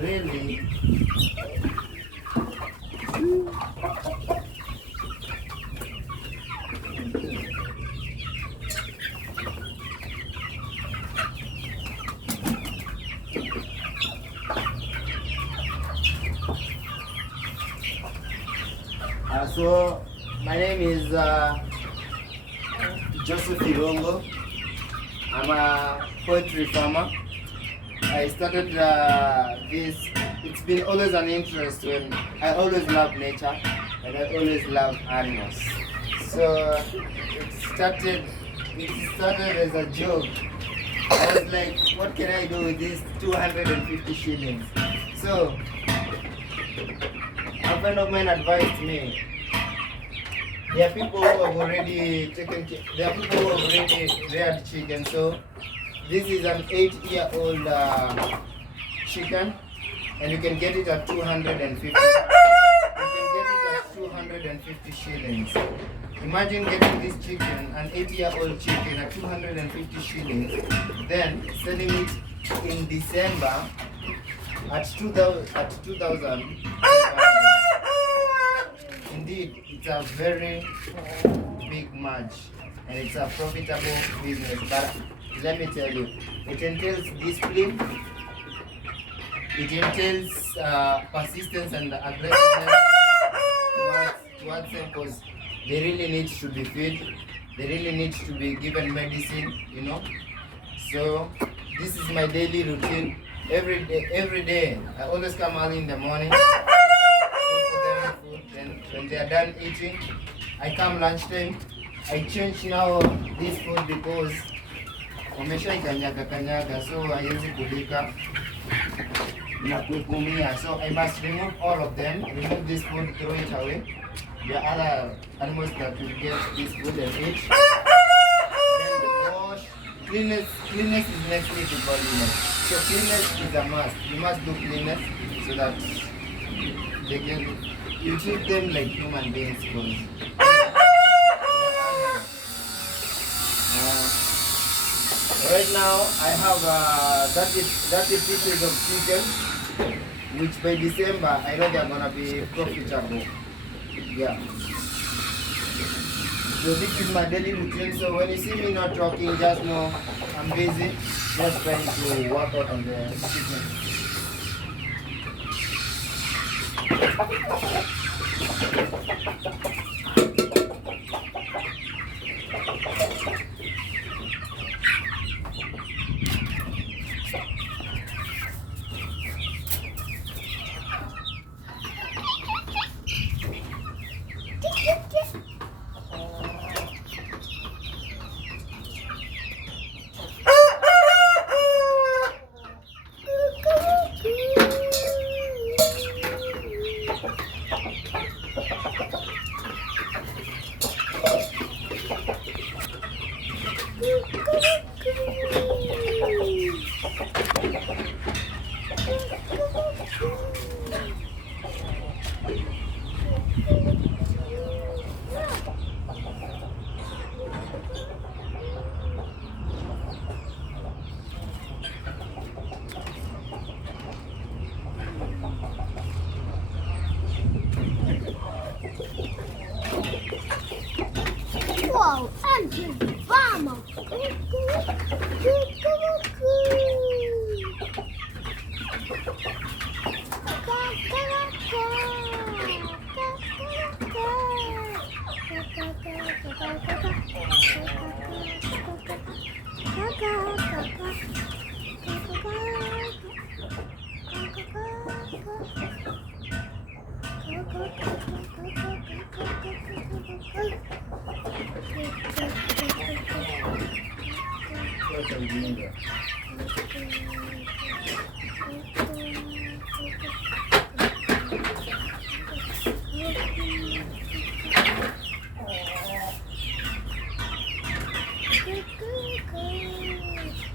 Really? So my name is Jogoo. I'm a poultry farmer. I started this. It's been always an interest when I always love nature and I always love animals. So it started as a joke. I was like, what can I do with this 250 shillings? So a friend of mine advised me. There are people who have already there are people who have already reared chicken. So this is an 8-year-old chicken, and you can get it at 250. You can get it at 250 shillings. Imagine getting this chicken, an 8-year-old chicken, at 250 shillings, then selling it in December at 2,000. Indeed, it's a very big match and it's a profitable business. But let me tell you, it entails discipline, it entails persistence and aggressiveness towards them, because they really need to be fed, they really need to be given medicine, you know. So this is my daily routine. Every day, I always come early in the morning. Then when they are done eating, I come lunchtime. I change now this food because wamesha kanyaga, so haiwezi kulika na kukumia. So I must remove all of them, remove this food, throw it away. There are other animals that will get this food and eat. Then wash. Cleanliness is next to godliness. So cleanliness is a must. You must do cleanliness so that they can. You treat them like human beings, because right now I have 30 pieces of chicken, which by December I know they are gonna be profitable. Yeah. So this is my daily routine. So when you see me not talking, just know I'm busy, just trying to work out on the chicken. Wow, antes, vamos!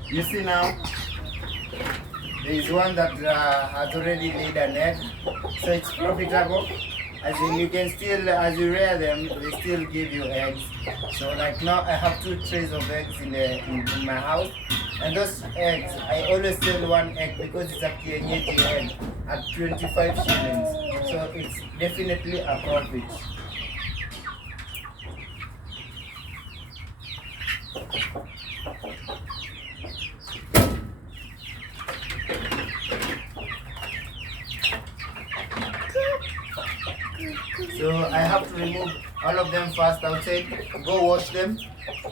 You see now, there is one that has already laid an egg, so it's profitable. As in, you can still, as you rear them, they still give you eggs. So like now I have 2 trays of eggs in my house. And those eggs, I always sell 1 egg because it's a kienyeji egg at 25 shillings. So it's definitely a profit. So I have to remove all of them first outside, go wash them,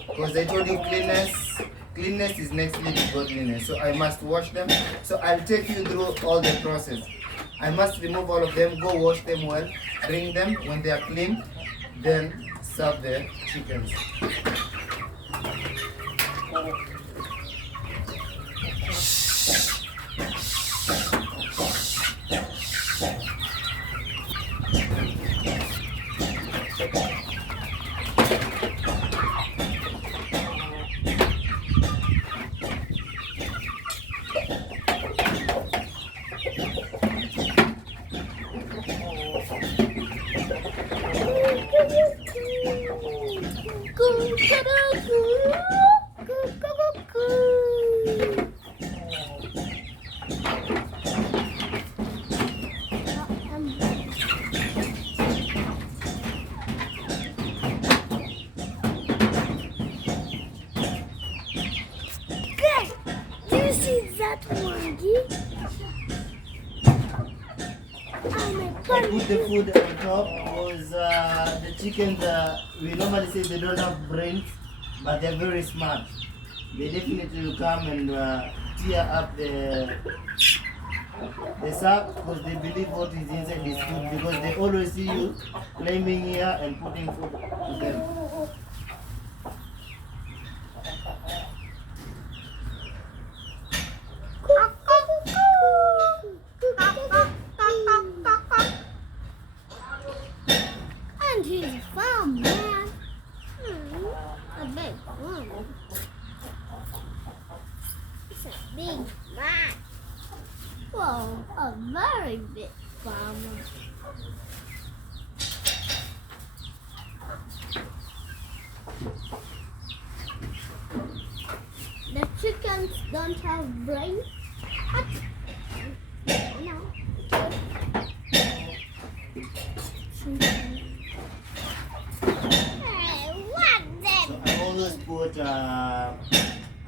because I told you cleanness is next to godliness. So I must wash them. So I'll take you through all the process. I must remove all of them, go wash them well, bring them when they are clean, then serve the chickens. Do you see that monkey? I put the food on top because the chickens, we normally say they don't have brains, but they're very smart. They definitely will come and tear up the sack because they believe what is inside is food, because they always see you climbing here and putting food to them. And he's a farm man. A big one. It's a big man. Whoa, a very big farmer. The chickens don't have brains. What? No. Hey, what then? So I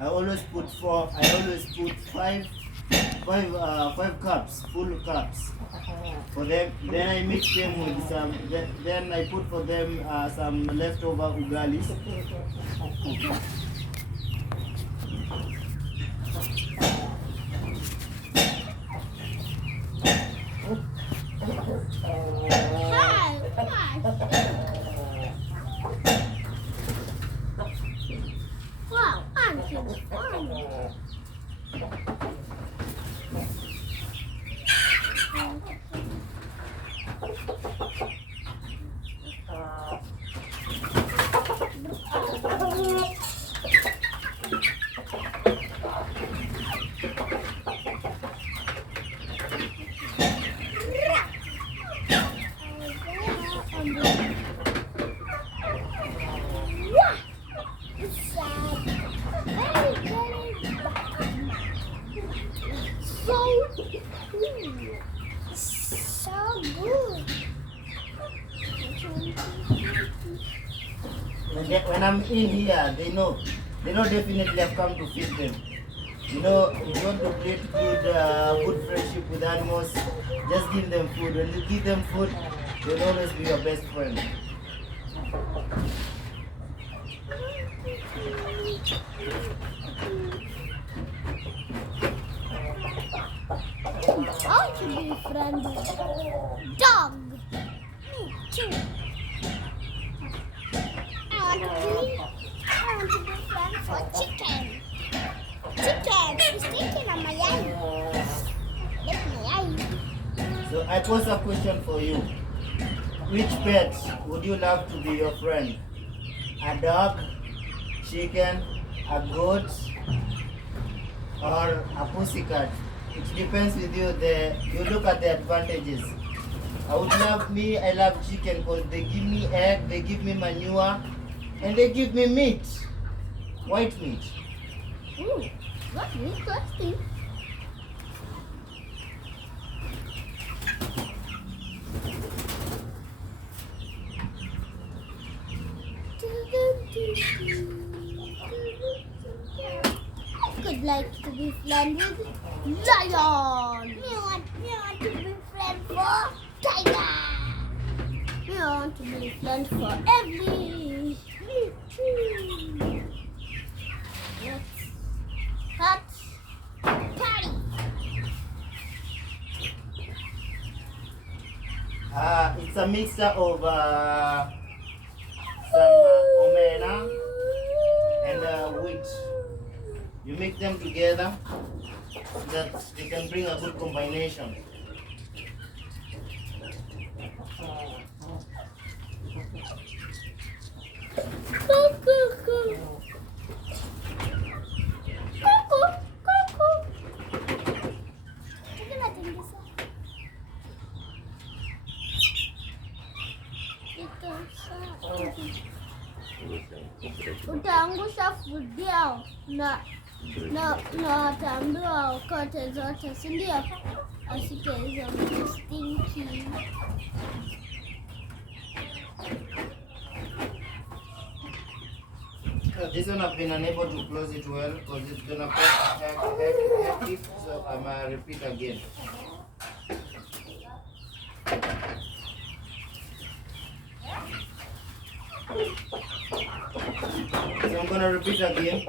always put five cups, full cups for them. Then I mix them with some. Then I put for them some leftover ugalis. Wow, I'm huge farmer. So good. When I'm in here, they know definitely I've come to feed them. You know, if you want to create good friendship with animals, just give them food. When you give them food, they'll always be your best friend. I want to be friends with dog. Me too. I want to be friends with chicken. Chicken is sticking on my eye. That's my eye. So I pose a question for you. Which pet would you love to be your friend? A dog, chicken, a goat, or a pussycat? It depends with you. You look at the advantages. I would love me. I love chicken because they give me egg, they give me manure, and they give me meat, white meat. Ooh, that's interesting. Could like to be friends with lion. Me want to be friend for tiger. Me want to be friend for every. Let's party. It's a mixture of some omena and wheat. You mix them together so that they can bring a good combination. Utaangusha food yao na wataambiwa wakote zote, si ndio? Ashike hizo vitu stinky. This one I've been unable to close it well because it's gonna cause hectic, so I'm gonna repeat again. So I'm gonna repeat again.